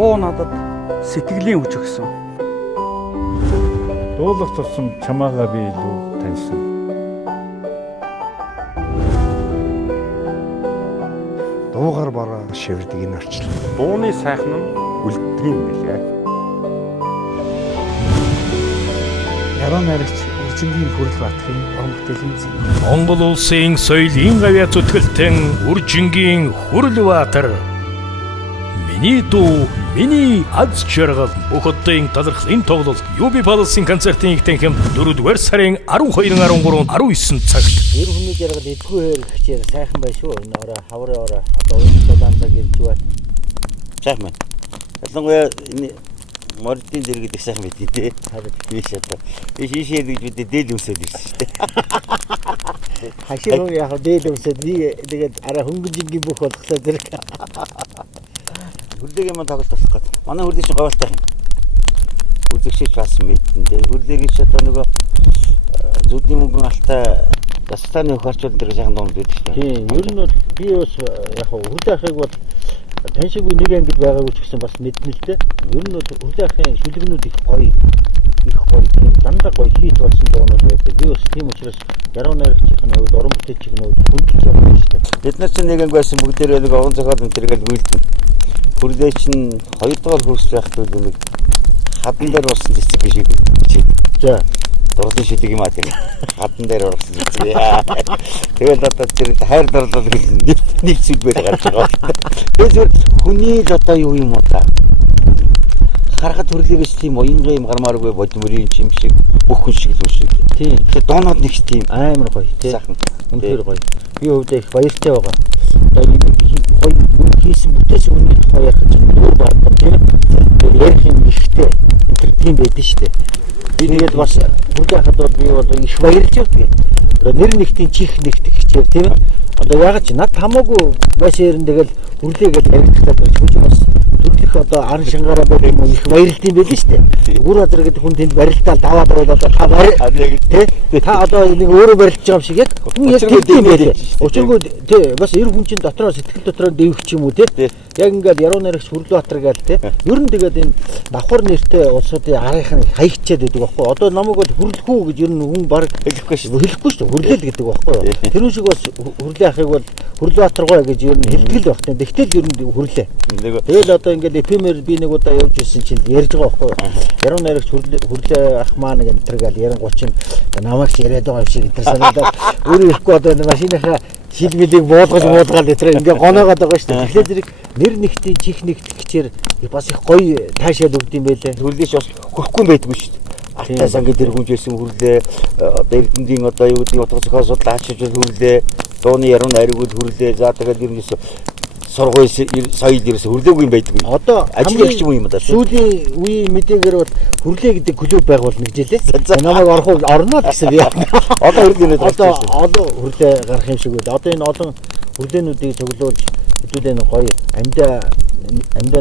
Дуу надад сэтгэлийн хүч өгсөн. Дуулах тусам чамаагаа би илүү таньсан. Дуугаар бараа шивэрдэг энэ орчлоо. Дууны сайхан нь үлддэг юм билээ. Яруу найрагч Үржингийн Хүрлбаатарын уран бүтээлийн зэн. Монгол улсын соёлын гавьяа зүтгэлтэн Үржингийн Хүрлбаатар. Миний дуу, миний аз жаргал бүх одын талархал энэ тоглолт UB Palace-ын концертын их танхимд 4-р сарын 12-13-19 цагт. Ер хүний жаргал эдгүй хэр хичээр сайхан bay шүү. Энэ орой хаврын орой одоо уйлдаа даанцаг ирж байна. Сайхан байна. Ялангуяа энэ мордын дэргэд их сайхан байд тий. Харин биш одоо. Ийшээ гэж бид дээд өмсөд ирсэн шүү дээ. Хашиг яг дээд өмсөд нэг тэгээд арай хөнгөжингийн бүх болохлоо зэрэг. Хүрлэгийн мань тоглолт болох гэдэг. Манай хүрлэг чинь говьалтай юм. Үзэгчч бас мэдэн дээ. Хүрлэгийн ч одоо нөгөө зүудний мөнгөн алтай Дастаны ухаарчуул дээр сайхан дунд байдаг шүү дээ. Тийм, ер нь бол би бас яг хүрлээ ахыг бол тань шиг би нэг ангид байгаагүй ч гэсэн бас мэднэ л дээ. Ер нь бол хүрлээ ахын шүлэгнүүд их гоё тийм дандаа гоё хийт болсон дуунууд байдаг. Би бас тийм учраас яруу найрагчийн хувьд уран бүтээлчийн хувьд хүндэлж явдаг шүү дээ. Бид нар чинь нэг анги байсан бүгдээрээ нэг огон зохиол энэ төргээл гүйлдэн. Хүрлээ чинь 2 дугаар курс байхдаа нэг хадан дээр урсан цэцэг биш үү? За. Дурлын шидэг юм аа тийм. Хадан дээр урсан цэцэг. Тэгэл одоо тэр хайр дурлал нэг зүйл гарч байгаа. Тэгэхээр хүний л одоо юу юм уу та? Харахад хүрлээс тийм уянга юм гармааргүй бодмөрийн чим шиг бүх хүн шиг л үгүй шүү. Тийм. Тэгээ доонод нэг тийм амар гоё тийм. Сайхан. Үнэхээр гоё. Би өвдөө их баяртай байгаа. Одоо нэг гоё хийсэн бүтээсэн хүний тухай ярих гэж нүүр бардам тийм. Ярих юм ихтэй. Тэр тийм байдэн шүү дээ. Би тэгээд бас бүдэ хахад бол би бол их баярлж явдаг. Нэр нэгтийн чих нэгтэх хичээр тийм. Одоо яг ч над хамаагүй байшаарын тэгэл хүрлээгээд яригдахтаа гэж бас төрөлх одоо арын шангаараа байх юм их баярлт юм байл шүү дээ. Гүр азар гэдэг хүн тэнд барилтаал даваад байвал одоо та тий та одоо нэг өөрөө барилж байгаа юм шиг яг хүн яг тийм байлээ. Учиргүй тий бас эр хүн чинь дотроо сэтгэл дотроо дэвх ч юм уу тий. Яг ингээд яруу найрагч Хүрлбаатар гээл тий. Ер нь тэгээд энэ давхар нэртэй улсуудын арийнхын хаягчаад байдаг байхгүй. Одоо намайг бол хүрлэхүү гэж ер нь хүн баг хэлэхгүй шүү. Хэлэхгүй шүү. Хүрлээл гэдэг байхгүй. Тэр шиг бас хүрлээ ахыг бол Хүрлбаатар гоо гэж ер нь хэлтгэл байх тийм. Тэгтэл ер нь хүрлээ. Тэгэл одоо ингээд эфемер би нэг удаа явж ирсэн чинь ярьж байгаа байхгүй. Яруу найрагч хүрлээ ах маань гэж тэргээл ярангуй чинь намайг яриад байгаа юм шиг энэ санагдаад өөрөө ирэхгүй одоо энэ машиныхаа шилмэлийг буулгаж тэр ингээ гоноогоод байгаа шүү дээ. Тэгэхээр зэрэг нэр нэгтийн чих нэгтгэх гэчээр бас их гоё таашаал өгд юм байлээ. Хүрлээч бас хөрөхгүй байдгүй шүү дээ. Алтаас ангид тэргүүжсэн хүрлээ. Одоо Эрдэнэгийн одоо юу гэдэг утга зохиол судлаа ачиж хүрлээ. Дууны яруу найрагуд хүрлээ. За тэгээд ерөнхийдөө сургууль соёл ерөөс хүрлээгүй юм байдгүй. Одоо ажил хийх юм да. Сүүлийн үеийн мэдээгээр бол хүрлээ гэдэг клуб байгуулна гэж хэлээ. Намайг орно л гэсэн би. Одоо хүрлээнүүд одоо хүрлээ гарах юм шиг байна. Одоо энэ олон хүрлээнүүдийг цуглуулж хэдүүлээ нэг гоё амьдаа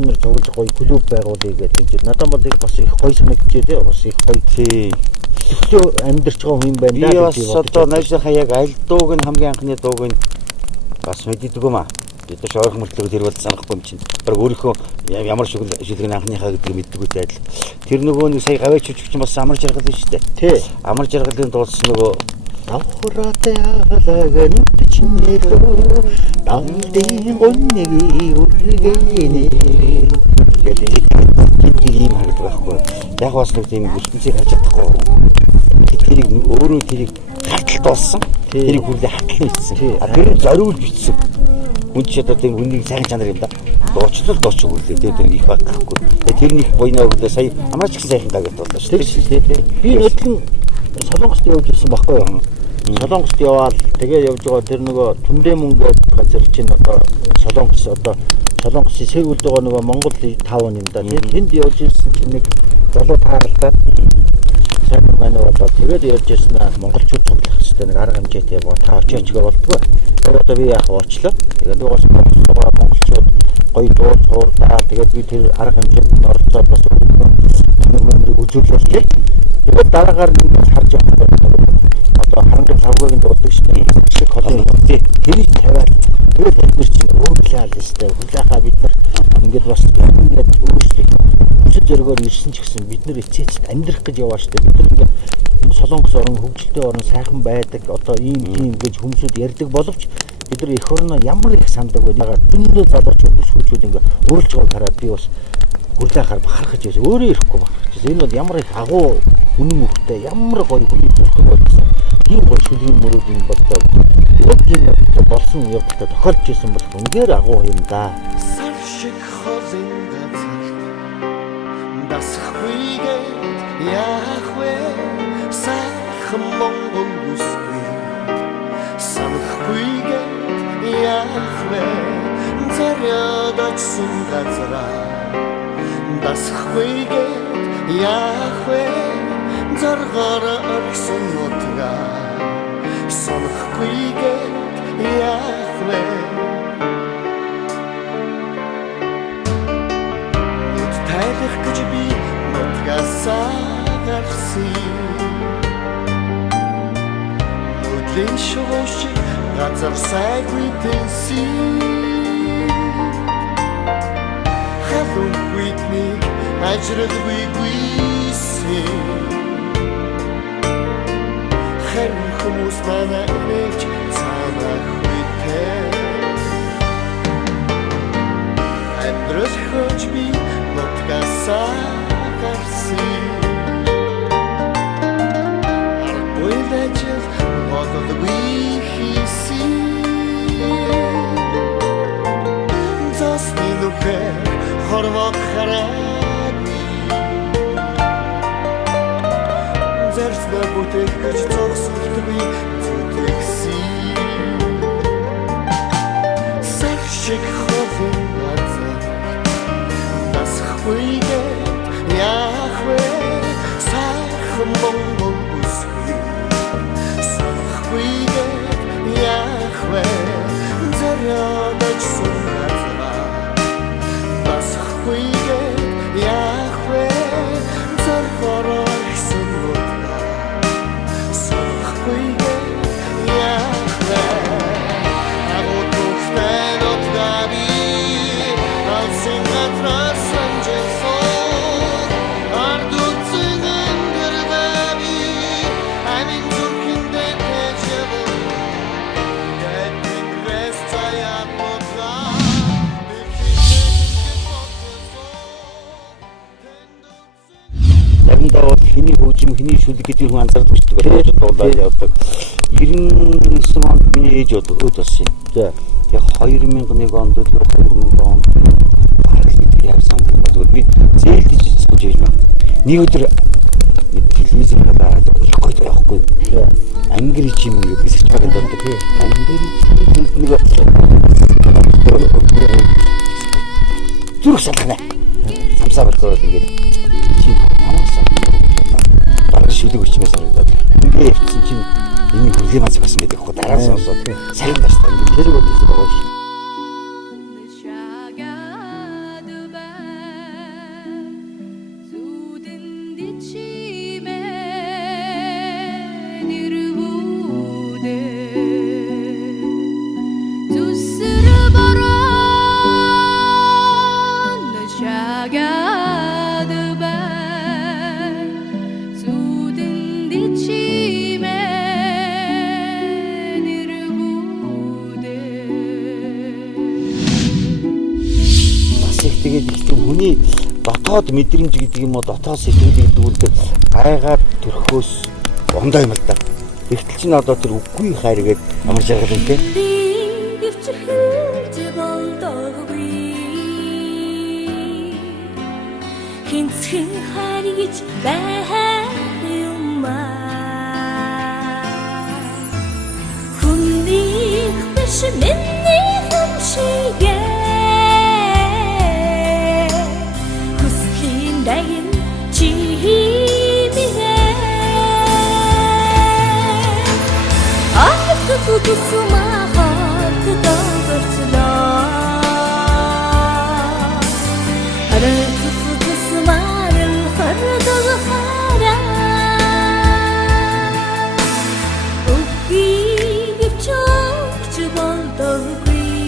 нар цуглаж гоё клуб байгуулъя гэдэг. Надад бол бас их гоё санагдчихэ дээ. Бас их гоё. Тий. Өглөө амьдарч байгаа хүн байна даа. Би бас одоо найзынхаа яг аль дууг нь хамгийн анхны дууг нь бас мэддэг юм аа. Бид ч ойрхон мөртлөг тэр бол санахгүй юм чинь. Баг өөрийнхөө ямар шүлгэн анхныхаа гэдэг мэддэг үтэй адил. Тэр нөгөө нэг сая гавьяач үчиг чинь бас амар жаргал нь шүү дээ. Тий. Амар жаргалын дуулсан нөгөө давхраатай хаалаг нүд чинэлөө давлын гонныг үргээнэ гэдэг ийм харагддаг байхгүй. Яг бас нэг тийм ертөнцийг харж чадахгүй. Тэрийг өөрөө тэрийг хаталт болсон. Тэрийг хүрлээ хаталт хийсэн. Тэр зориулж бичсэн. Хүн ч одоо тийм хүнийг сайн чанар юм да. Дуучлал дууч өгүүлээ. Тэр их багхгүй. Тэр нэг буйнаа өгдөө сая амарч их сайхан даа гэдэг боллоо шүү дээ. Би өдлөн Солонгост явж ирсэн байхгүй юу? Солонгост яваал тэгээ явж байгаа тэр нөгөө Түндэ мөнгө газар чинь одоо Солонгос одоо Солонгосын Сеулд байгаа нөгөө Монгол таван юм да. Тэнд явж ирсэн чинь нэг залуу тааралдаад сайн маань болоод тэгээд ярьж ирсэн аа монголчууд цуглах хэрэгтэй нэг арга хэмжээтэй яваа та очооч гэж болдгоо. Тэгээд одоо би яах очлоо. Тэгээд уус монголчууд гоё дуу цуурлаа. Тэгээд би тэр арга хэмжээнд оролцоод бас өөрийнхөө үзүүлэлт тийм. Тэгээд дараагаар нэг харж явах одоо хангал савгагийн дууддаг шүү дээ. Шиг холын тий. Тэрийг тавиад тэгээд бид нар чинь өөрлөө л шүү дээ. Хүлээхаа бид нар ингээд бас яг ингээд өөрсдөө өсөж зоргоор ирсэн ч гэсэн бид нэр эцээцэд амьдрах гэж яваа штэ. Бид нар ингээд энэ Солонгос орн хөгжилтэй орн сайхан байдаг. Одоо ийм тийм гэж хүмүүсүүд ярьдаг боловч бид нар эх орноо ямар их сандаг вэ? Ягаад зөндөө залуучууд бүсгүүчүүд ингээд уурж байгааг хараад би бас хүрлэхаар бахархаж байсан. Өөрөө ирэхгүй бахархаж байсан. Энэ бол ямар их агуу үнэн өгтэй, ямар гоё хүний зүрхэг болсон. Тийм гоё шүлгийн мөрөөдийн боддог. Яг тийм болсон явдлаа тохиолдож ирсэн бол үнээр агуу юм да. Das Hügel, Yahweh, Sach Mongol Uswin. Sam Hügel, Yahweh, Zaryadat Sungazra. Das Hügel, Yahweh, Zargara Arsunotga. Sam Hügel, Yahweh. Тайлах гэж би нутгасаа гарсан. Өдрийн шууш газар сайгүй тэнсэн. Халуун хүйтнийг ажралгүй гүйсэн. Харин хүмүүс манай нэж цаана хүйтээ. Амьдрал хөөж би нутгасаа гарсан. Аргуйлажил бодолгүй хийсэн. Засны нүхэр хорвоо хараагүй. Зэрснэ бүтээх гэж зогсолтгүй зүтгэсэн. Сар шиг ховын газар Hügel, Yahweh, Sach Mongol Uswin. Sach Hügel, Yahweh, Zaryadat Sungazra. Das Hügel, Yahweh, Zargara Arsunotga. Sach Hügel, Yahweh, Agutuften Otgabi, Al-Singatra. Заримдаа бол хэний хөгжим, хэний шүлэг гэдэг хүн анзаардаг шүү дээ. Дуулаад явдаг. 99 онд миний ээж өд болсон юм. Тэгээ 2001 онд 2000 онд харагддаг яг санагдаж байна. Би зээлдэж сууж ирж байна. Нэг өдөр телевизээр хараад ихгүй явахгүй. Англи чим ингээд бисэж байгаа гэдэг. Англи чим нэг зүрх салхана. Самсаа болоод ингээд чим намаасаа бараг шилэг өчмөөс харагдаад. Ингээд явчихсан чинь энэ хүлээн мас басан гэдэг хөө дараа сонсоод сайн бастай ингээд тэр үг хэлсэн байгаа шүү. Тэгээд их хүний дотоод мэдрэмж гэдэг юм уу, дотоод сэтгэл гэдэг үлдээ гайгаад төрхөөс ондоо юм л да. Тэгтэл чинь одоо тэр үгүй хайр гэдэг ямар жаргал юм те. Хинцэн хайр гэж байх юм аа. Хүнийг биш миний юм шигээ. Дайм чимээ Ахт тутусмаа хат дагэрчлээ Арат тутусмаа хардаг хараа Үгүй чөч болдоггүй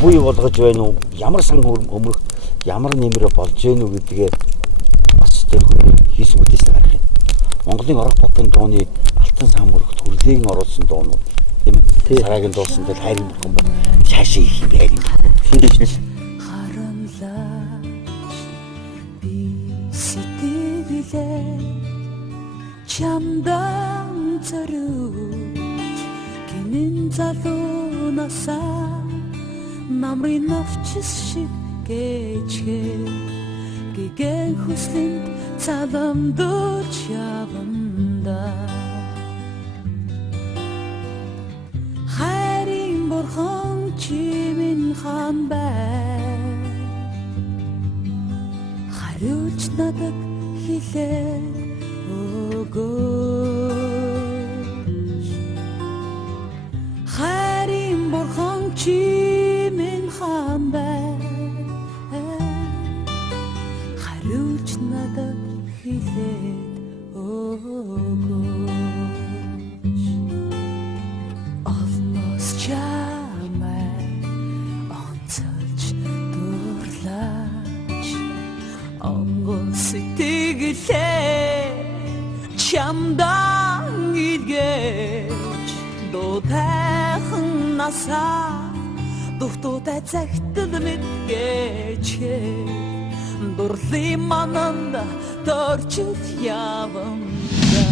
буй болгож байна уу? Ямар сан өмөрөх, ямар нэмэр болж байна уу гэдгээ бас тэр хүний хийсэн бүтээсээ гарах юм. Монголын рок попын дууны алтан сан мөрөгт хүрлэгийн оруулсан дуунууд тийм ээ. Сараагийн дуусан дээр хайрын бурхан бол цаашаа их юм байр юм. Шинжлэх Чамдан зориуд гинэн залуунасаа намрын навчис шиг гэчээ гэгэн хүслэнд цаламдуулж яванда хайрын бурхан чимэн хаан бай хариулж надад хэлээ хайрын бурхан чимэн хаан бай хариулж надад хэлээд өгөөч almost чамай онцолж дурлаач онгон сэтгэлээ чамдан илгээж дутайхан насаа духтутай цагтд мэдгээж дурлын мананд торчит яванда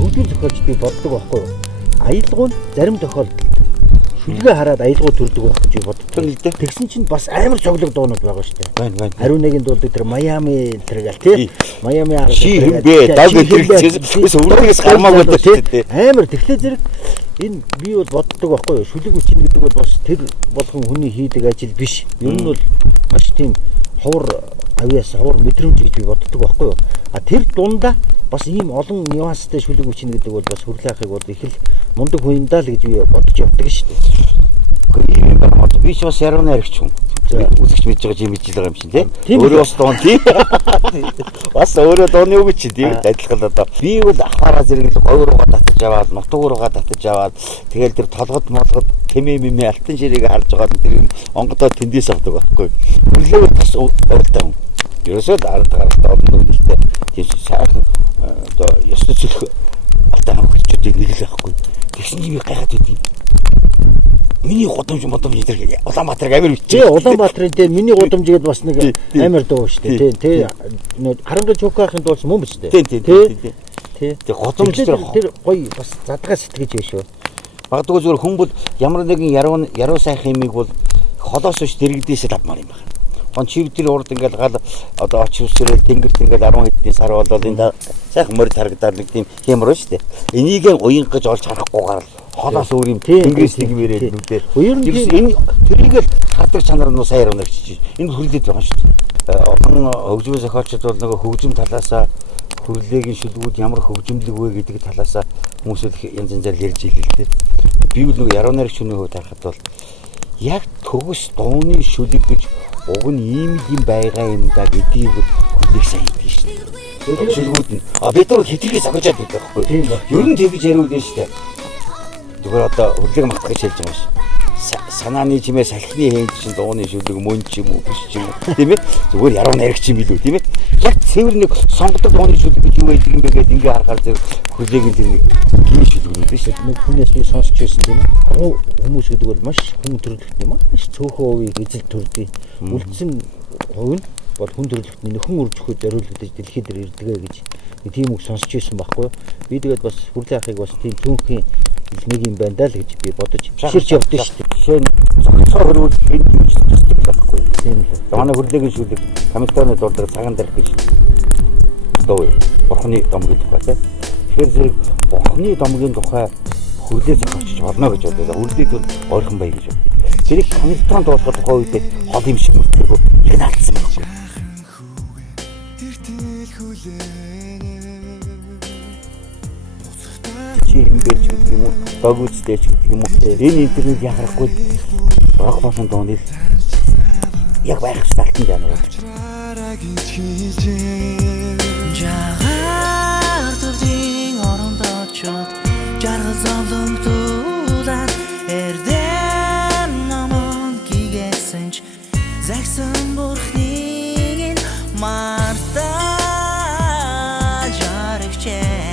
хөгжим зохиолч би боддог байхгүй юу? Аялгуул зарим тохиолдолд шүлгээ хараад аялгуу төрдөг байх гэж боддог л дээ. Тэгсэн чинь бас амар цоглог дуунууд байгаа шүү дээ. байна. Хариу нэгийн дуулдаг тэр Майами тэр гал тий. Майами арга Ширэбэ даг хэрэгцээс өөрөөс гармаагүй дээ. Амар тэгэхээр зэрэг энэ би бол боддог байхгүй юу? Шүлэг хүчин гэдэг бол бас тэр болгон хүний хийдэг ажил биш. Ер нь бол маш тийм ховор авьяас ховор мэдрэмж гэж би боддог байхгүй юу? А тэр дундаа бас ийм олон нюанстай шүлэг хүчин гэдэг бол бас хүрлээхийг бол их л мундаг хуйндаа л гэж би бодож явдаг шүү дээ. Гэхдээ энэ бол би ч бас яруу найрагч хүн. Үзэгч мэдж байгаа юм ижил байгаа юм чинь тий. Өөрөө бас дуун тий. Бас өөрөө дууны үг чи тий. Адилхан одоо би бол ахаараа зэрэг говь руугаа татаж аваад, нутг руугаа татаж аваад тэгэл тэр толгод молгод тэмээ мэмээ алтан ширийг харж байгаа нь тэр онгодоо тэндээс авдаг байхгүй. Хүрлээ бас уралтай хүн. Ерөөсөө ард гарахтаа олон дүнэлтэй тийм сайхан одоо ёстой зүйл алтан хавчуудыг нэг л байхгүй. Тэгсэн чинь би гайхаад байдیں۔ Миний гудамж тэр Улаанбаатарыг амар бичээ. Улаанбаатарын дээр миний гудамж гээд бас нэг амар дуу шүү дээ. Тий. Харамга Чукаахын дуулсан мөн биз дээ. Тий. Тэг гудамж тэр гоё бас задгаа сэтгэж байна шүү. Магадгүй зүгээр хүн бол ямар нэгэн яруу сайхан юмыг бол холоос биш дэрэгдээсээ авмаар юм байна. Он чивдэр урд ингээл гал одоо оч үсрэл тэнгэрт ингээл 10 хэдний сар болол энэ сайхан морь тарагдаад нэг тийм хямруу шүү дээ. Энийг уян гэж олж харахгүйгээр холоос өөр юм тэнгэрээс нэг мэрээд нүдээ. Энэ тэрийг л хардаг чанар нь сайн яруу нэгч. Энэ хүрлээд байгаа шүү дээ. Олон хөгжмийн зохиолчид бол нөгөө хөгжим талаасаа хүрлээгийн шүлгүүд ямар хөгжимлэг вэ гэдэг талаасаа хүмүүсүүд янз янзаар ярьж ийлээ л дээ. Би бол нөгөө яруу найрагч хүний хувьд харахад бол яг төгс дууны шүлэг гэж уг нь ийм юм байгаа юм да гэдгийг хүлээх сайн хийдэг шүү дээ. Шүлгүүд нь бид нар хитрхээ сагжаад байдаг байхгүй. Тийм ба. Ер нь тэгж яриулна шүү дээ. Зүгээр одоо хүрлэг магтах гэж хэлж байгаа шүү. Санааны чимээ салхины хээнд чинь дууны шүлэг мөн ч юм уу биш ч юм уу тийм ээ. Зүгээр яруу найрагч юм билүү тийм ээ. Яг цэвэр нэг сонгодог дууны шүлэг гэж юу байдаг юм бэ гэдээ ингээ харахаар зэрэг хүрлэгийн тэр нэг гин шүлгүүд биш. Нэг хүнээс би сонсч байсан тийм ээ. Агуу хүмүүс гэдэг бол маш хүн төрөлхтний маш цөөхөн хувийг эзэл төрдөг. Үлдсэн хувь нь бол хүн төрөлхтний нөхөн үржихөд зориулагдаж дэлхийд дээр ирдэг гэж тийм үг сонсч байсан байхгүй. Би тэгээд бас хүрлээ ахыг бас тийм цөөнхийн нэг юм байна даа л гэж би бодож ширч явдаг шүү дээ. Жишээ нь зогцоо хөрвөл энэ хэмж тусдаг байхгүй. Тийм л. Манай хүрлээгийн шүлэг Камилтоны дурдаг цагаан дэрх гэж дуу. Бурхны домгийн тухай тийм. Тэгэхээр зэрэг бурхны домгийн тухай хүрлээ зохиолч болно гэж бодлоо. Хүрлээд бол ойрхон бай гэж бодлоо. Зэрэг Камилтон дуулахад тухай үед хол юм шиг мөртлөө их наалсан байна. Чим бэж гэдэг юм уу? Догүцтэй ч гэдэг юм уу? Энэ интернет яхахгүй рок фон дууны яг байх сталтын жанр. Жагаар төвдийн оронд очоод жаргал зовлогдуулаад эрдэн намайг гигээсэн ч загсан бурхныг нь мартаж аригчээ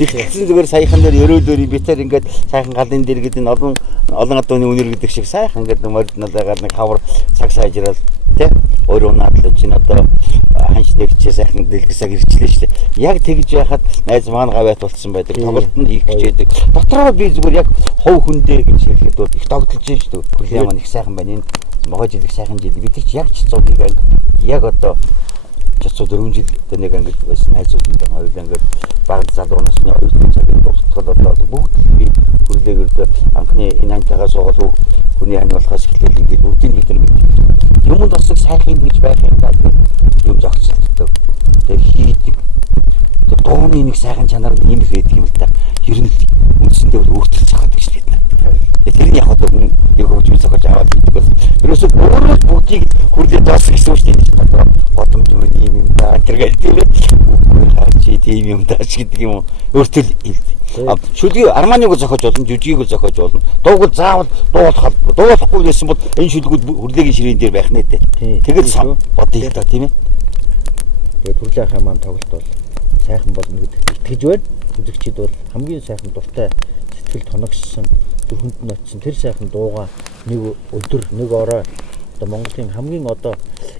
их гэсэн зүгээр саяхан дээр өрөөлөөр битэр ингээд сайхан галын дээр гэдэг нь олон адууны үнэр гэдэг шиг сайхан ингээд морд надагаар нэг хавар цаг сайжрал тий өөрөө наадлаа чинь одоо ханш нэгчээ сайхан дэлгэсэг ирчлээ шүү дээ. Яг тэгж яхад найз маань гавьяат болцсон байдаг. Тоглолт нь хийх гэжээдэг. Дотроо би зүгээр яг хов хүндээ гэж хэлэхэд бол их тогтолж шүү дээ. Хүлээ маань их сайхан байна. Энэ могой жилиг сайхан жил бид ч яг ч 100-ыг яг одоо 4 жил тэнэг ангид бас найзууд юм байна. Хоёулаа ингээд баг залуу насны оюутны цагийн дуустал одоо бүгд би хүрлээгээр анхны энэ антайгаа суугаад хүний ань болохоос эхлээл ингээд бүгдийн бид нар юмд бас сайхан гэж байх юм даа гэдэг юм зохицолттой. Тэгээ хийдэг. Тэгээ дууны нэг сайхан чанар нь юм байдаг юм л да. Ер нь үндсэндээ бол өөртөө цахаад гэж бид нар. Тэр нь яг одоо хүн яг хөгжим зохиож аваад хийдэг бол ерөөсөө өөрөө бүгдийг хүрлээ доосон гэсэн үг шүү дээ. Одоо годомж юм да тэргээл тийм чи тийм юм даач гэдэг юм уу өөртөө хэлдэг. Шүлгийг арманыг зохиож болно, жүжигийг зохиож болно. Дууг бол заавал дуулахгүй байсан бол энэ шүлгүүд хүрлээгийн ширээн дээр байх нэ дээ. Тэгэл бодъё л да тийм ээ. Тэгээд хүрлээхаа маань тоглолт бол сайхан болно гэдэгт итгэж байна. Үзэгчид бол хамгийн сайхан дуртай сэтгэл тоногссон зүрхэнд нь очсон тэр сайхан дууга нэг өдөр нэг орой одоо Монголын хамгийн одоо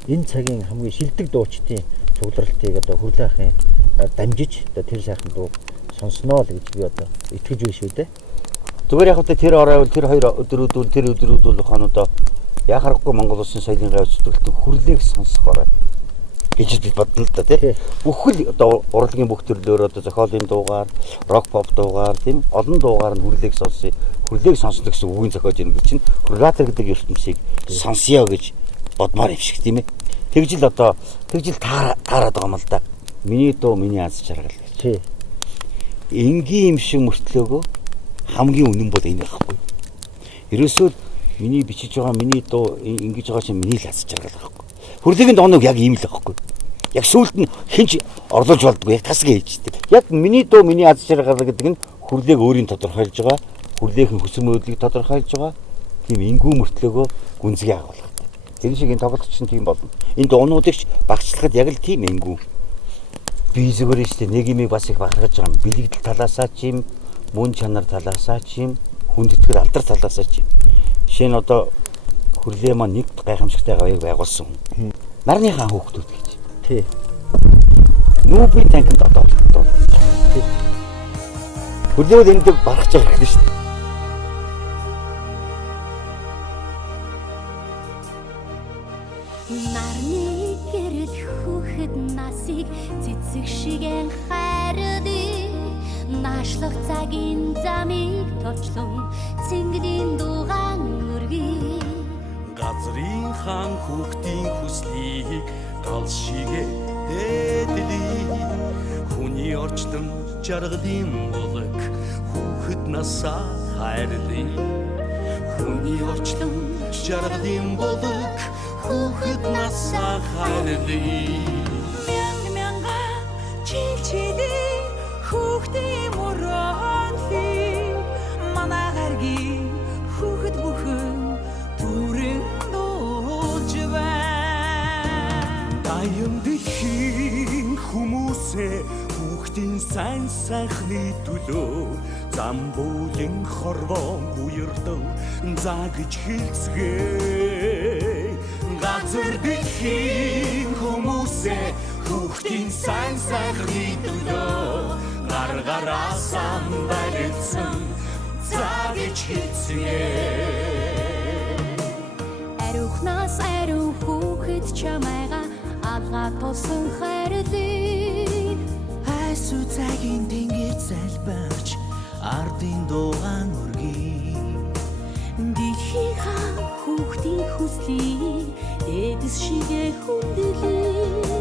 энэ цагийн хамгийн шилдэг дуучдын цугларалтыг одоо хүрлээхын дамжиж одоо тэр сайхан дуу сонсноо л гэж би одоо итгэж байна шүү дээ. Зүгээр яг одоо тэр орой тэр хоёр өдрүүд бол хонодоо яхахгүй Монгол улсын соёлын гавьяа зүтгэлтэн хүрлээг сонсох орой гэж би бодно л да тий. Бүхэл одоо урлагийн бүх төрлөөр одоо зохиолын дуугаар, рок поп дуугаар тийм олон дуугаар нь хүрлээг сонсъё. Хүрлээг сонсно гэсэн үгийн зохиож ирнэ чинь хургатар гэдэг ертөнцийг сонсъё гэж бодмаар юм шиг тийм ээ. Тэгжил одоо таарад байгаа юм л да. Миний дуу миний аз жаргал гэж. Тий. Энгийн юм шиг мөртлөөгөө хамгийн үнэн бол энэ байхгүй. Ерөөсөө миний бичиж байгаа миний дуу ингэж байгаа чинь миний л аз жаргал байхгүй. Хүрлээгийн дооног яг ийм л байхгүй. Яг сүүлд нь хинч орлуулж болдгоо яг тасаг хийжтэй. Яг миний дуу миний аз жаргал гэдэг нь хүрлээг өөрийн тодорхойлж байгаа. Хүрлээхэн хүсэм мөрдлийг тодорхойлж байгаа. Тийм энгүү мөртлөөгөө гүнзгий агуулга. Тэр шиг энэ тоглолт чинь тийм болно. Энэ дуунуудыг багцлахад яг л тийм энгүү. Би зүгээр шүү дээ нэг юмыг бас их бахархаж байгаа юм. Бэлэгдэл талаасаа ч юм, мөн чанар талаасаа ч юм, хүндэтгэл алдар талаасаа ч юм. Жишээ нь одоо хүрлээ маань нэг гайхамшигтай гавьяаг байгуулсан хүн. Нарныхаа хүүхдүүд гэж. Тий. Нүүбийн танкинд одоо болтоо. Тий. Хүрлээ бол энд барахж байгаа хэрэг шүү дээ. Нарны гэрэл хүүхэд насыг цэцэг шигэн хайрдээ наашлах цагийн замыг товчлон цэнглийн дугаан өргий газрын хаан хүүхдийн хүслийг гал шигэ дэдли хүний орчлон жаргалын болог хүүхэд насаа хайрдээ хүний орчлон жаргалын болог хүүхэд насаа хайрдээ Мянга чилчилээ хүүхдийн мөрөөлий манай гаргийн хүүхэд бүхэн түрэн дуулж байна Дайм дэлхийн хүмүүсээ хүүхдийн сайн сайхны төлөө зам буян хорвоо гуйрдан зааж хэлцгээ газар дэлхийн хүмүүсээ хүүхдийн сайн сайхны төлөө гар гараасан барилсан зааж хэлцгээ Ариухнаас ариун хүүхэд чамайга алгаа тосон хайрлээ Хайсуу цагийн тэнгэр залбирч ардын дуугаан өргий Дэлхийн хаан хүүхдийн хүслийг эдэс шигэ хүндлээ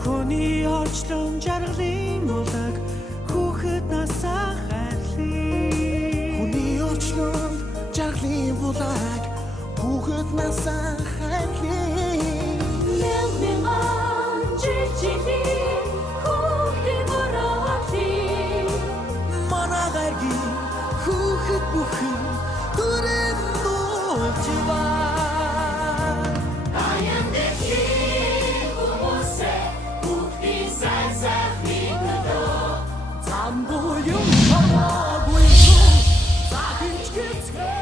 Хүн Хүний орчлон жаргалын улааг хүүхэд насаа хайрлаа. Хүний орчлон жаргалын улааг хүүхэд насаа хайрлаа. Мянган жилийн хүүхдийн мөрөөлий Манай гаргийн хүүхэд бүхэн дүрэн дуулж байна. Аян дэхий хүмүүсээ хүүхдийн сайн сайхныг өдөө Замбуйн хараагүй захиж гэцгээ.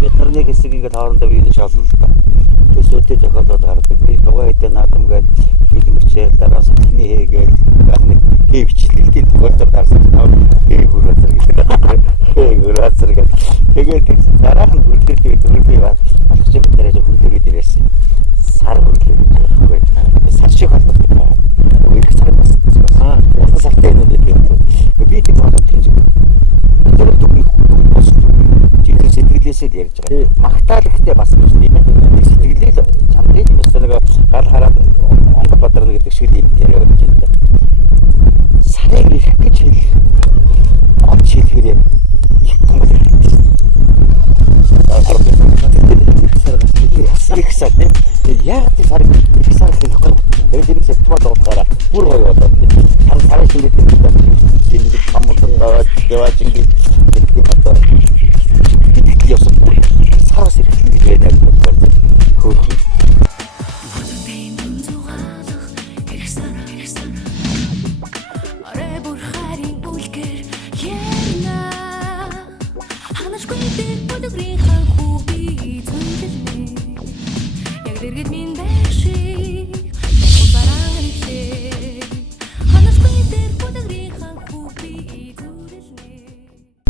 Бид нар нэг хэсэг ингээд хоорондоо биений шааллал та. Төсөөтэй зохиолоод гардаг. Би дугаа хэдэн наадам гээд шүлгэрчээл дараас нь хийгээл байх нэг хийвчлэлтийн тохиолдол дарсан. Хээгүүрээсэр гэдэг. Тэгээд дараах нь хөрлөө баг. Багч бид нэрээ хөрлөө гэдэг байсан. Сар хөрлөө гэж байхгүй. Сар шиг холбоотой байна. Их сар бас. Сартай нэг юм. Би тийм бодож тийм. Тэр дүгнэх болсон. Жишээ сэтгэлээсээ ярьж байгаа. Магтаал ихтэй бас биш тийм ээ. Сэтгэлээ чанарыг өстө нэг гал хараад онгод бадарна гэдэг шиг юм яриа байж байна. Сарыг их гэж хэлэх. Он шилхэрээ их гомдол. Их сар тийм. Яг тийм сар их сар хэлэхгүй. Тэгээд энэ сэтгмэл уулгаараа бүр гоё болоод. Сар шингээд энэ хамуудаа яваад ингэж тийм одоо явсан. Сараас ирэхлээр гэж байна гэж бодсон. Хөөрхөн.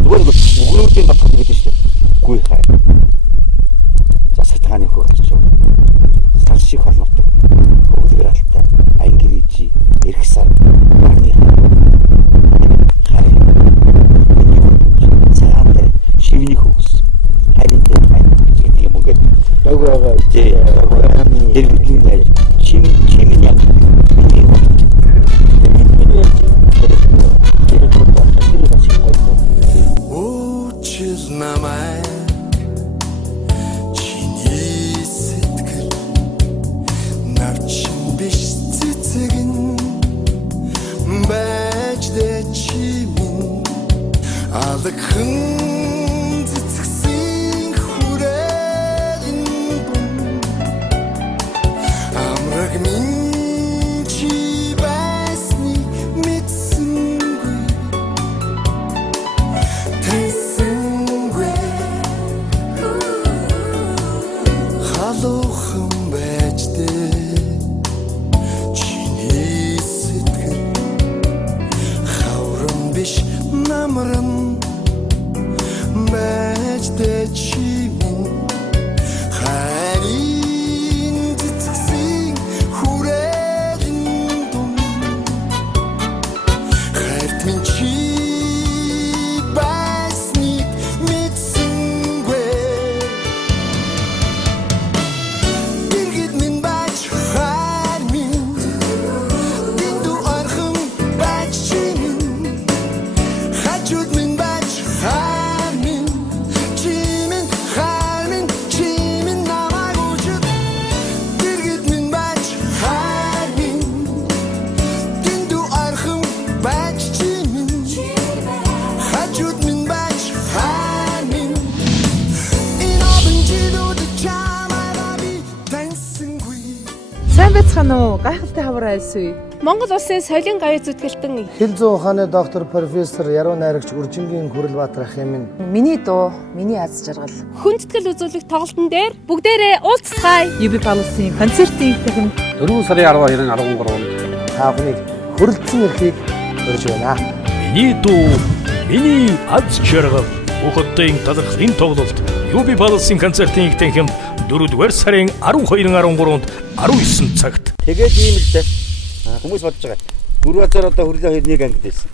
Өгнүүдийн батхан гэдэг чинь үгүй хай. За сатааны хөө гарч байгаа. Сар шиг холнотой. Өглөр алтай. Ангирижи, эрх сар, марны хай. Цагаан дээр шивний хөөс. Харин дээр хай гэдэг юм гээд дагвага жээ дэргэдлийн байж чимийн яг намайг чиний сэтгэл нарчин биш цэцэгэн байж дэ чимэн алгхан цэцгсэн хүрээлэн амраг минь чи байсны мэдсэнгүй Халуухан байж дээ чиний сэтгэл хаврын биш намрын байж дээ чимэн харин цэцгсэн хүрээлэн дум хайрт минь чи байсныг мэдсэнгүй Сайн байцгаана уу? Гайхалтай хавар айлсгүй. Монгол улсын соёлын гавь зүтгэлтэн Хэл зүйн ухааны доктор профессор Яруу найрагч Үржингийн Хүрлбаатар ах юм. миний дуу, миний аз жаргал. Хүндэтгэл үзүүлэх тоглолтын дээр бүгдээрээ уулзцгаая. UB Palace-ийн концертын эвтэхэн 4 сарын 10-ны 13-нд Та бүхнийг хүрэлцэн ирэхийг урьж байна. Миний дуу, миний аз жаргал. Бүхэдийн талархлын тоглолт UB Palace-ийн концертын эвтэхэн 4-р сарын 12-13-нд 19 цагт. Тэгээд ийм л дээ. Хүмүүс бодож байгаа. Бүрвазаар одоо хөрлөө 2-1 ангид байсан.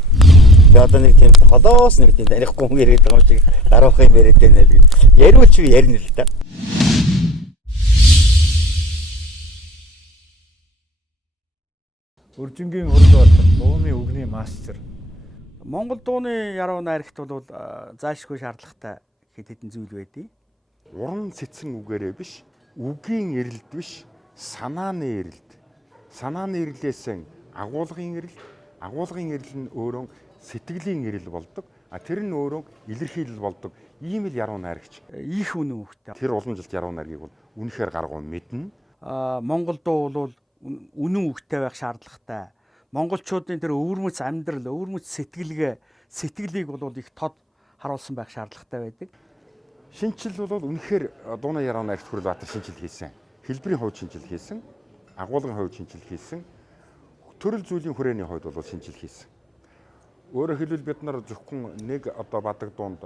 Тэгээд одоо нэг тийм холоос нэг тийм танихгүй хүн яриад байгаа юм шиг дараах юм яриад байна л гэж. Яриуч би ярина л да. Үржингийн Хурлбаатар дууны үгний мастер. Монгол дууны яруу найрагт бол заашгүй шаардлагатай хэд хэдэн зүйл байдیں۔ Уран цэцэн үгээрээ биш, үгийн эрэлт биш, санааны эрэлт. Санааны эрэлээс агуулгын эрэлт, агуулгын эрэл нь өөрөө сэтгэлийн эрэл болдог. Тэр нь өөрөө илэрхийлэл болдог. Ийм л яруу найрагч. Их үнэн хөхтэй. Тэр уламжилт яруу найргийг бол үнэхээр гаргуу мэднэ. Монгол дуу бол үнэн хөхтэй байх шаардлагатай. Монголчуудын тэр өвөрмөц амьдрал, өвөрмөц сэтгэлийг бол их тод харуулсан байх шаардлагатай байдаг. Шинжил бол үнэхээр дууны яруу найрагт Хурлбаатар шинжил хийсэн. Хэлбэрийн хувьд шинжил хийсэн, агуулгын хувьд шинжил хийсэн, төрөл зүйлийн хүрээний хувьд бол шинжил хийсэн. Өөрөөр хэлбэл бид нар зөвхөн нэг одоо бадаг дуунд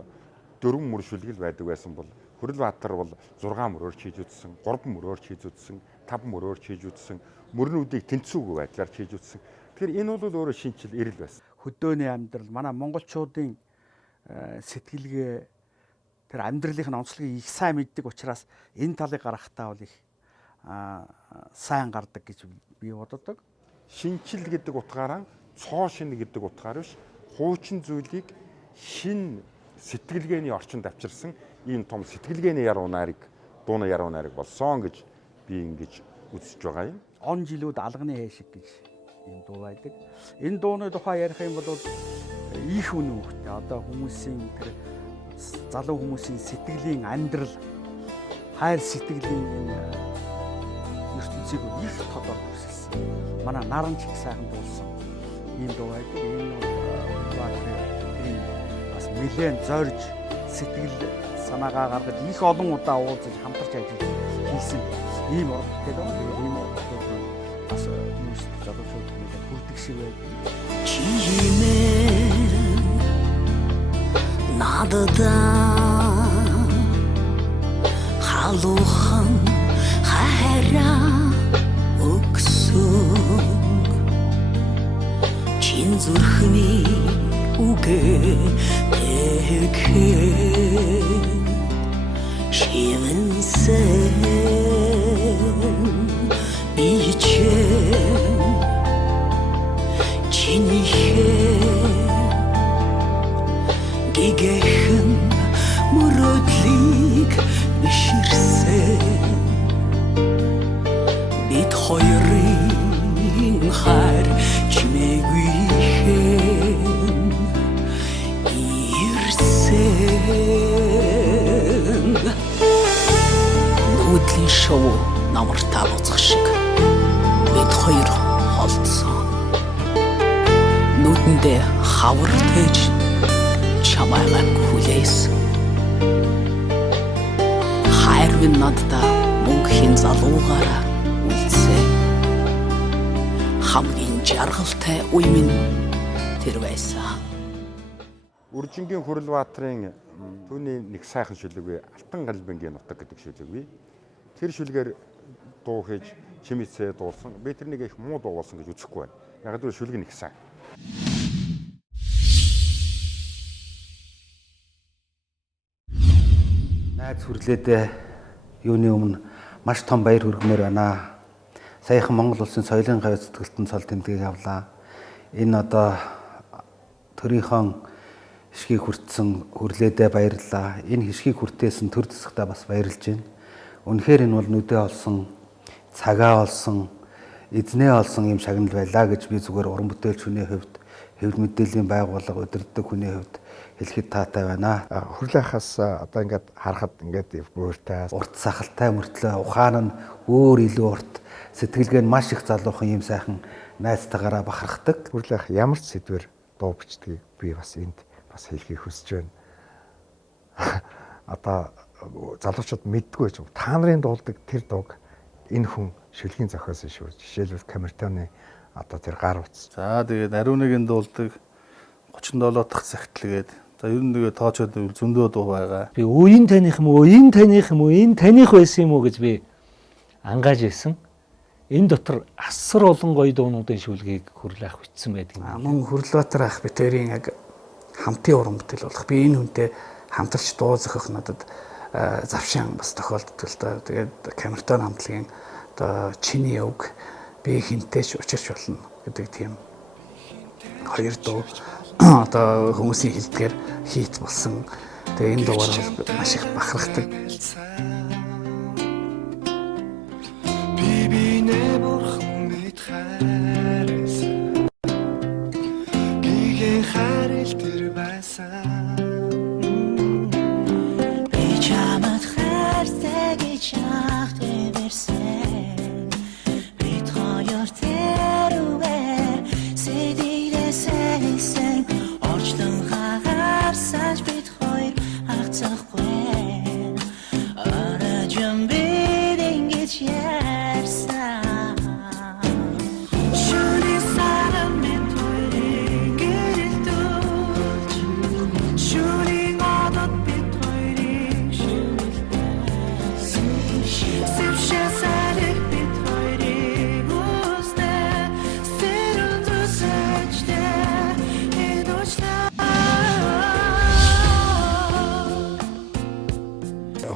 4 мөр шүлгэл байдаг байсан бол Хурлбаатар бол 6 мөрөөр хийж үзсэн, 3 мөрөөр хийж үзсэн, 5 мөрөөр хийж үзсэн, мөрнүүдийг тэнцвүүгүй байдлаар хийж үзсэн. Тэгэхээр энэ бол өөрөө шинжил эрэл байсан. Хөдөөний амьдрал манай монголчуудын сэтгэлгээ тэр амьдралын онцлогийг их сайн мэддэг учраас энэ талыг гаргахтаа бол их сайн гардаг гэж би боддог. Шинжил гэдэг утгаараа цоо шинэ гэдэг утгаар биш, хуучин зүйлийг шин сэтгэлгээний орчинд авчирсан ийм том сэтгэлгээний яруу найраг, дууны яруу найраг болсон гэж би ингэж үзэж байгаа юм. Он жилүүд алганы хэшиг гэж ийм дуу байдаг. Энэ дууны тухай ярих юм бол их үнэн хөхтэй. Одоо хүмүүсийн тэр залуу хүмүүсийн сэтгэлийн амьдрал, хайр сэтгэлийн энэ ертөнцийг их тодор төсөлсөн. Манай наранч их сайхан дуулсан ийм дуу байдаг. Энэ бол бас нэлээд зорж сэтгэл санаагаа гаргаж их олон удаа уулзаж хамтарч ажиллаж хийсэн ийм урлагтай доо. Ийм урлагтай бас хүмүүст залуучууд нэлээд хүрдэг шиг байдаг. Надада халуухан хайраа өгсөн чин зүрхний үгээ тэгэх шивэнсэн бичэн чинийхээ гигэхэн мөрөдлийг биширсэн бид хоёрын хайр чимээгүй ирсэн нүдлийн шоу намартаа буцах шиг бид хоёр холдсон нүдэндээ хавар тэж чамайг хүлээсэн хайр минь надад мөнхийн залуугаараа үлдсэн хамгийн жаргалтай үе минь тэр байсан. Үржингийн Хурлбаатарын түүний нэг сайхан шүлэг бай, Алтан галбингийн нутаг гэдэг шүлэг бай. Тэр шүлгээр дуу хийж чимээсээ дуулсан. Би тэрнийг их муу дуу болсон гэж үзэхгүй байна. Яг л шүлэг нь их сайн. Найз хүрлээдээ юуны өмнө маш том баяр хүргэмээр байна. Саяхан Монгол улсын соёлын гавь зүтгэлтэн цол тэмдгийг авлаа. Энэ одоо төрийнхөө хишгийг хүртсэн хүрлээдээ баярлалаа. Энэ хишгийг хүртээсэн төр засагтаа бас баярлж байна. Үнэхээр энэ бол нүдээ олсон, цагаа олсон, эзнээ олсон юм шагнал байлаа гэж би зүгээр уран бүтээлч хүний хувьд, хэвлэл мэдээллийн байгууллага удирддаг хүний хувьд хэлэхэд таатай байна. Хүрлээхаас одоо ингээд харахад ингээд бууртай, урт сахалтай мөртлөө ухаан нь өөр илүү урт, сэтгэлгээ нь маш их залуухан юм сайхан найзтайгаараа бахархдаг. Хүрлээх ямар ч сэдвэр дуу бичдгийг би бас энд бас хэлхийг хүсэж байна. Одоо залуучууд мэддгүй ч та нарын дуулдаг тэр дууг энэ хүн шүлгийн зохиосон шүү. Жишээлбэл Камертоны одоо тэр гар утас. За тэгээд Ариуныгийн дуулдаг 37 дахь цагтлгээд за ер нь тэгээ тоочод зөндөө дуу байгаа. Би үеийн таних юм уу, энэ таних юм уу, энэ таних байсан юм уу гэж би ангаж ирсэн. Энэ дотор асар олон гоё дуунуудын шүлгийг Хүрлээх бичсэн байдаг юм. Мөн Хурлбаатар ах битэрийн яг хамтын уран бүтээл болох. Би энэ хүнтэй хамтарч дуу зохиох надад завшаан бас тохиолддог л доо. Тэгээд Камертон хамтлагийн одоо чиний үг би хинтээч учирч болно гэдэг тийм хоёр дуу одоо хүмүүсийн хэлдгээр хийц болсон. Тэгээ энэ дугаар бол маш их бахархдаг.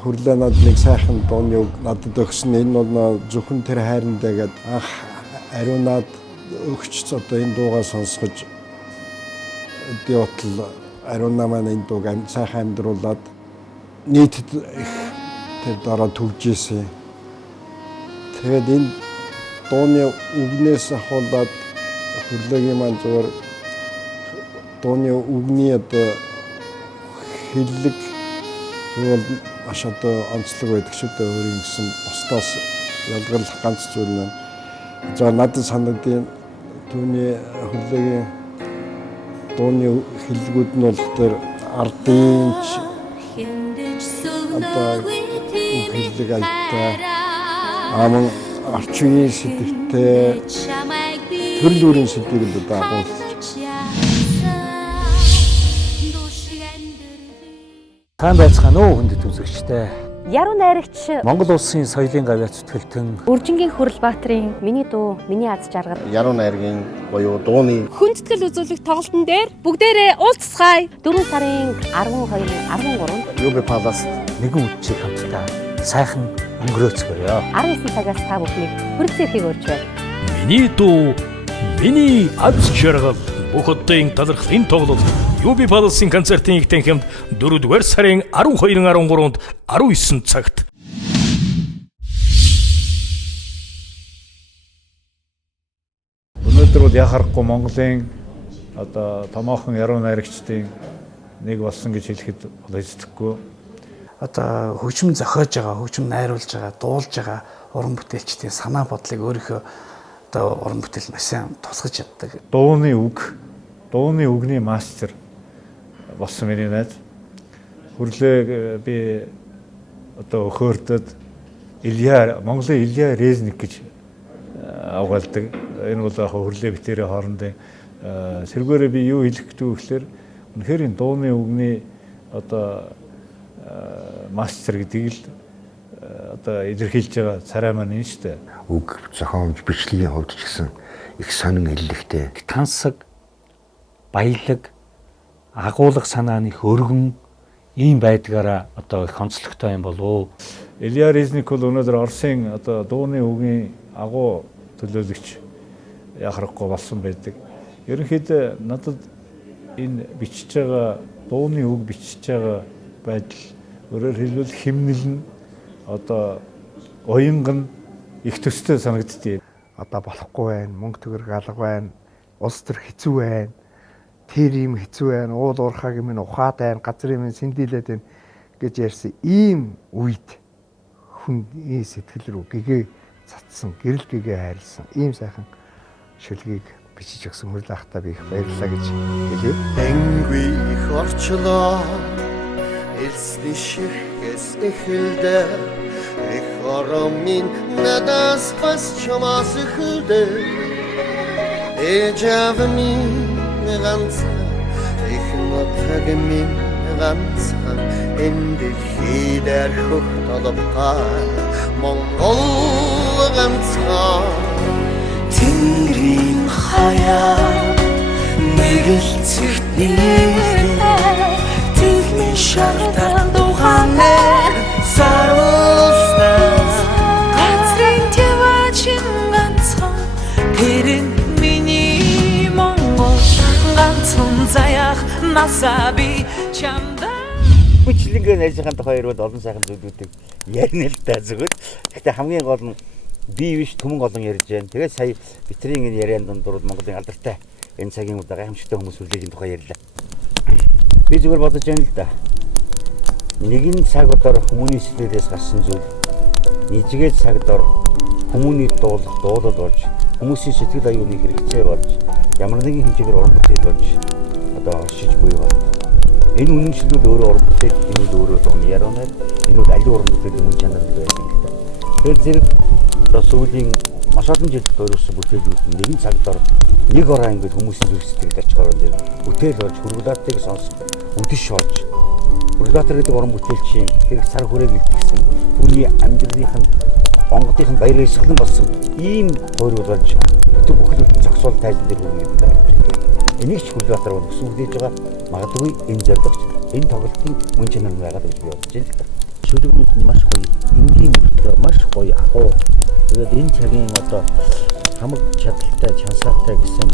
Хүрлээ над нэг сайхан дууны үг надад өгсөн. Энэ бол зөвхөн тэр хайрандаа гээд анх ариунаад өгч одоо энэ дуугаа сонсгож диотл ариунаа маань энэ дууг сайхан амьдруулад нийтэд их тэр дараа төгж ийсэн. Тэгээд энэ дууны үгнээс ахуулаад хүрлээгийн маань зөвөр дууны үгний одоо хиллэг бол маш одоо онцлог байдаг шүү дээ. Өөрийн гэсэн бусдаас ялгарлах ганц зүйл нь. За надад санагдсан түүний хүрлээгийн дууны хиллэгүүд нь бол тэр ардын одоо хиллэг альтай аман арчгийн сэдвтэй төрөл бүрийн сэдвийг одоо агуулж Сайн байцгаана уу хүндэт үзэгчтэй. Яруу найрагч Монгол улсын соёлын гавьяа зүтгэлтэн Үржингийн Хүрэлбаатарын миний дуу, миний аз жаргал. Яруу найргийн буюу дууны Хүндэтгэл үзүүлэх тоглолтын дээр бүгдээрээ уулзцгаая. 4 сарын 12-13-нд UB Palace нэгэн үдчийг хамтдаа сайхан өнгөрөөцгөөё. 19 цагаас та бүхнийг хүрэлцээрхийг урьж байна. Миний дуу, миний аз жаргал бүх хотын талархал энэ тоглолт UB Palace-ийн концертын их танхимд 4-р сарын 12-13-нд 19 цагт. Өнөөдөр бол яхахгүй Монголын одоо томоохон яруу найрагчдын нэг болсон гэж хэлэхэд бол эцдэхгүй. Одоо хөгжим зохиож байгаа, хөгжим найруулж байгаа, дуулж байгаа уран бүтээлчдийн санаа бодлыг өөрийнхөө одоо уран бүтээл маш сайн тусгаж чаддаг. Дууны үгний мастер болсон миний найз. Хүрлээ би одоо өхөөрдөд Монголын Илья Резник гэж авгалдаг. Энэ бол яг хүрлээ битэрийн хоорондын сэргээрээ би юу хэлэх гэдэг вэ гэхээр үнэхээр энэ дууны үгний одоо мастер гэдгийг л одоо илэрхийлж байгаа царай маань энэ шүү дээ. Үг зохиомж бичлэгийн хувьд ч гэсэн их сонин хэллэгтэй. Тансаг, баялаг, агуулга санааны өргөн ийм байдгаараа одоо их онцлогтой юм болов. Илья Резник бол өнөөдөр Оросын одоо дууны үгийн агуу төлөөлөгч яхахгүй болсон байдаг. Ерөнхийдөө надад энэ бичиж байгаа дууны үг бичиж байгаа байдал өөрөөр хэлбэл химнэл нь одоо уянган их төстэй санагддгийг. Одоо болохгүй байна, мөнгө төгрөг алга байна, улс төр хэцүү байна. Тэр юм хэцүү байна, уул уурхаг юм ухаад байна, газар юм сэндилээд байна гэж ярьсан ийм үед хүний сэтгэл рүү гэгээ цацсан, гэрэл гэгээ хайрлсан ийм сайхан шүлгийг бичиж өгсөн Хүрлээ ахтаа би их баярлалаа гэж хэлээ. Энгүй их орчлоо элсний ширхээс эхэлдэ их оромын надаас бас чамаас эхэлдэ эжавми ганцхан их нотагми ганцхан энэ дэлхийдэр хөх толбтай Монгол ганцхан Тэнгэрийн хаяа нэг л цэгтний Тэнгэрийн шартан духанэ саруулстаа Газрын тэвачин ганцхан Тэр нь миний унасаа би чамда Хүчлэнгээ найз ханд хоёр бол олон сайхан зүйлүүдийг ярина л да зүгээр. Гэхдээ хамгийн гол нь би биш түмэн олон ярьж байна. Тэгээд сая битрийн энэ яриан дундуур Монголын алдартай энэ цагийн үед гайхамшигтай хүмүүс үлээгийн тухай ярьлаа. Би зүгээр бодож байна л да. Нэгэн цаг удаар хүмүүний сэтгэлээс гарсан зүйл нэгжгээд цаг дор хүмүүний дуулал болж хүмүүсийн сэтгэл аюулны хэрэгцээ болж ямар нэгэн хэмжээгээр уран бүтээл болж одоо оршиж буй байна. Энэ үнэмшлүүд өөрөө уран бүтээл, энэ өөрөө дууны ярианаар энэ аливаа уран бүтээлийн үн чанар байдаг юм да. Тэр зэрэг одоо сүүлийн маш олон жил дуурсан бүтээлүүд нэгэн цаг дор нэг ороо ингэж хүмүүсийн зүрх сэтгэлд очихоор зэрэг бүтээл болж хөргөлаатыг сонсох үдэш болж хөргөлаатар гэдэг уран бүтээлчийн хэрэг сар хүрээг илтгэсэн түүний амьдралынх нь онгодынх нь баяр ёслон болсон ийм хойр болж бүхэл бүтэн зогсоол тайлбар дээр хүрнэ гэдэг байна. Энийг ч хөргөлаатар өсөн хүлээж байгаа магадгүй энэ зорилгоч энэ тоглолтын мөн чанар байгаад гэж би бодож байна л да. Шүлэгнүүд нь маш гоё, энгийн мөртөө маш гоё агуу. Тэгээд энэ цагийн одоо хамаг чадaltaй, чансаатай гэсэн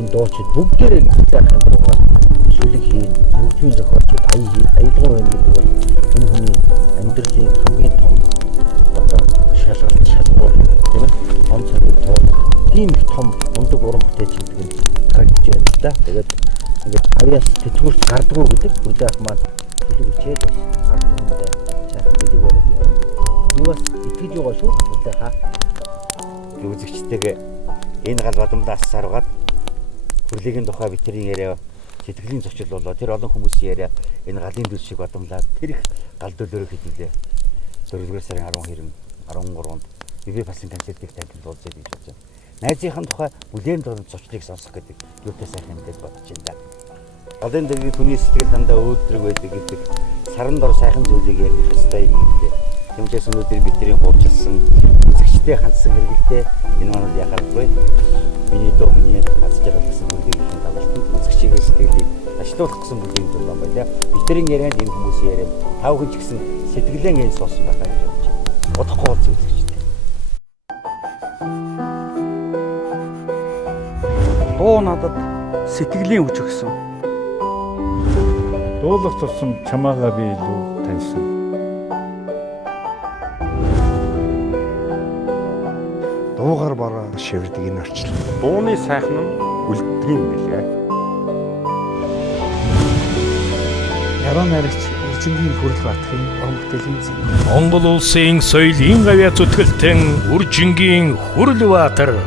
энэ дуучид бүгдээрээ нэгтлээ хандруулаад шүлэг хийн, хөгжмийн зохиолчид аялгаа байна гэдэг бол энэ хүний амьдралын хамгийн том одоо шалгуур тийм ээ. Он цагийн тийм их том мундаг уран бүтээлч гэдэг нь харагдаж байна л да. Тэгээд ингээд авьяас тэтгэврт гардгуу гэдэг хүлээ ах маань шүлэг хичээл бас ард түмэндээ сайхан бэлэг бариад юм. Би бас итгэж байгаа шүү хүлээ хаа. Үзэгчтэйгээ энэ гал бадамдаас саргаад хүрлэгийн тухай битрийн яриа сэтгэлийн зочил болоо тэр олон хүмүүсийн яриа энэ галын дүл шиг бадамлаад тэр их гал дүлөөрөө хэдүүлээ 4-р сарын 12-нд 13-нд библи фасын концертыг танилцуулж гэж бодож байна. Найзынхаа тухай бүлээн дорн зочлыг сонсох гэдэг юутай сайхан юм гэж бодож байна да. Галын дэгийн түүний сэтгэл дандаа өөдрөг байдаг гэдэг саран дор сайхан зүйлийг ярих ёстой юм гэлээ. Тэмчээс өнөөдөр битрийн хуурчилсан үзэгчтэй хандсан хэрэгэлтэй энэ маань яхахгүй миний дуу миний аз жаргал гэсэн бүлгийн давалтанд үзэгчийн сэтгэлийг ачлуулах гэсэн бүлгийн дуу юм байна. Битрийн ярианд энэ хүмүүсийн яриа тав хүн ч гэсэн сэтгэлэн энэ суусан байна гэж бодож байна. Удахгүй бол үзэгчтэй. Дуу надад сэтгэлийн хүч өгсөн. Дуулах тусам чамаагаа би илүү таньсан. Дуугаар бараа шивэрдэг энэ орчлон. Дууны сайхан нь үлддэг юм билээ. Яруу найрагч Үржингийн Хүрлбаатарын уран бүтээлийн зэн. Монгол улсын соёлын гавьяа зүтгэлтэн Үржингийн Хүрлбаатар.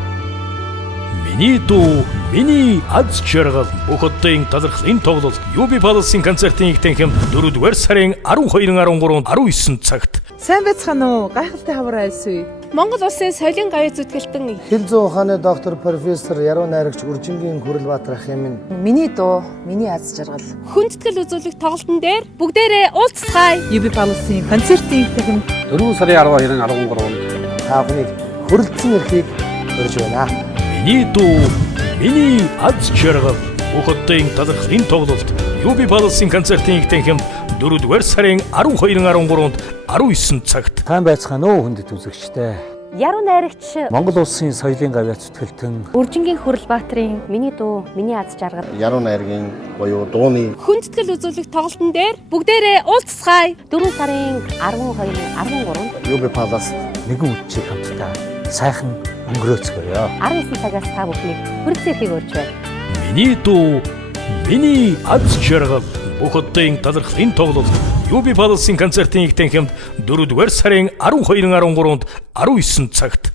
Миний дуу, миний аз жаргал бүх одын талархал энэ тоглолт UB Palace-ийн концертын их танхимд 4-р сарын 12-13-нд 19 цагт. Сайн байцгаана уу? Гайхалтай хавар айсгүй. Монгол улсын соёлын гавьяа зүтгэлтэн Хэл зүйн ухааны доктор профессор Яруу найрагч Үржингийн Хүрлбаатар ах юм. Миний дуу, миний аз жаргал. Хүндэтгэл үзүүлэх тоглолтын дээр бүгдээрээ уулзцгаая. UB Palace-ийн концертын их танхимд 4 сарын 12-нд 13-нд та бүхнийг хүрэлцэн ирэхийг урьж байна. Миний дуу, миний аз жаргал бүх одын талархал энэ тоглолт UB Palace-ийн концертын их танхимд 4-р сарын 12-13-нд 19 цагт. Сайн байцгаана уу хүндэт үзэгчтэй. Яруу найрагч Монгол улсын соёлын гавьяа зүтгэлтэн Үржингийн Хүрлбаатарын миний дуу, миний аз жаргал. Яруу найргийн буюу дууны Хүндэтгэл үзүүлэх тоглолтын дээр бүгдээрээ уулзцгаая. 4 сарын 12-13-нд UB Palace нэгэн үдчийг хамтдаа сайхан өнгөрөөцгөөё. 19 цагаас та бүхнийг хүрэлцэхийг урьж байна. Миний дуу, миний аз жаргал бүх одын талархал энэ тоглолт UB Palace-ийн концертын их танхимд 4-р сарын 12-13-нд 19 цагт.